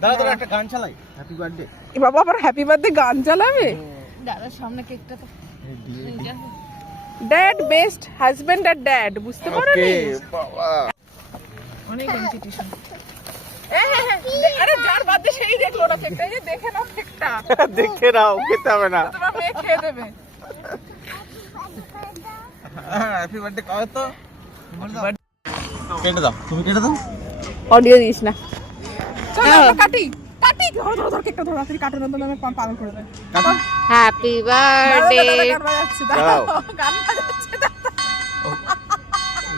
দাদা তোরা একটা গান চালাই, হ্যাপি বার্থডে। এ বাবা আবার হ্যাপি বার্থডে গান চালাবে? দাদার সামনে কেকটা তো ড্যাড বেস্ট হাজবেন্ড আর ড্যাড, বুঝতে পারোনি? বাবা অনেক কম্পিটিশন। আরে যার বার্থডে সেই দেখলো না কেকটা, এই যে দেখে নাও কেকটা। দেখে নাও, খেতে হবে না। তোমার মেয়ে খেয়ে দেবে। হ্যাপি বার্থডে কও তো, কেটে দাও, তুমি কেটে দাও। অডিও দিস না। চলো আমরা কাটি কাটি, ধর ধর ধর কেকটা ধর, রাত্রি কাটার মতো আমি পালন করে দেব। Happy birthday. গান বাজাচ্ছে, দাঁড়াও গান বাজাচ্ছে।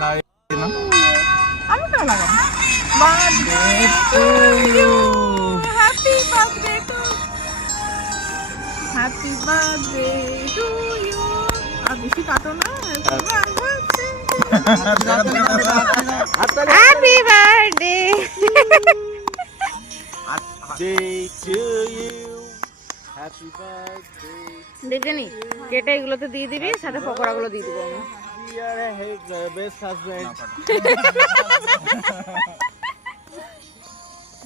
না না, আমি কেন লাগাবো? Birthday to you, happy birthday to, happy birthday to you. আর বেশি কাটো না। Happy birthday. Happy birthday. দেখে নি কেটে এগুলোতে দিয়ে দিবি, সাথে পকোড়াগুলো দিয়ে দিবো আমি। We are a best husband.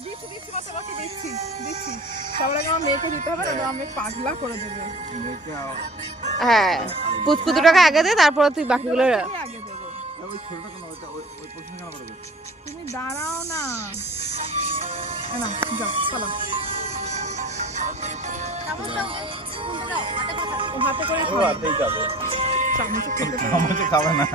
দিচ্ছি দিচ্ছি মা, তোমাকে দিচ্ছি দিচ্ছি। সবার আগে আমার মেয়েকে দিতে হবে, না আমার মেয়ে পাগলা করে দেবে। হ্যাঁ, পুচকুতুটাকে আগে দে, তারপর তুই বাকিগুলো। আমি আগে দেবো, ওই ছোটটা কেন, ওই প্রশ্ন কেন করবে? তুমি দাঁড়াও না। না যাও চলো। ও হাতে করে ও আতেই যাবে, চামচে খেতে আমাকে খাবে না।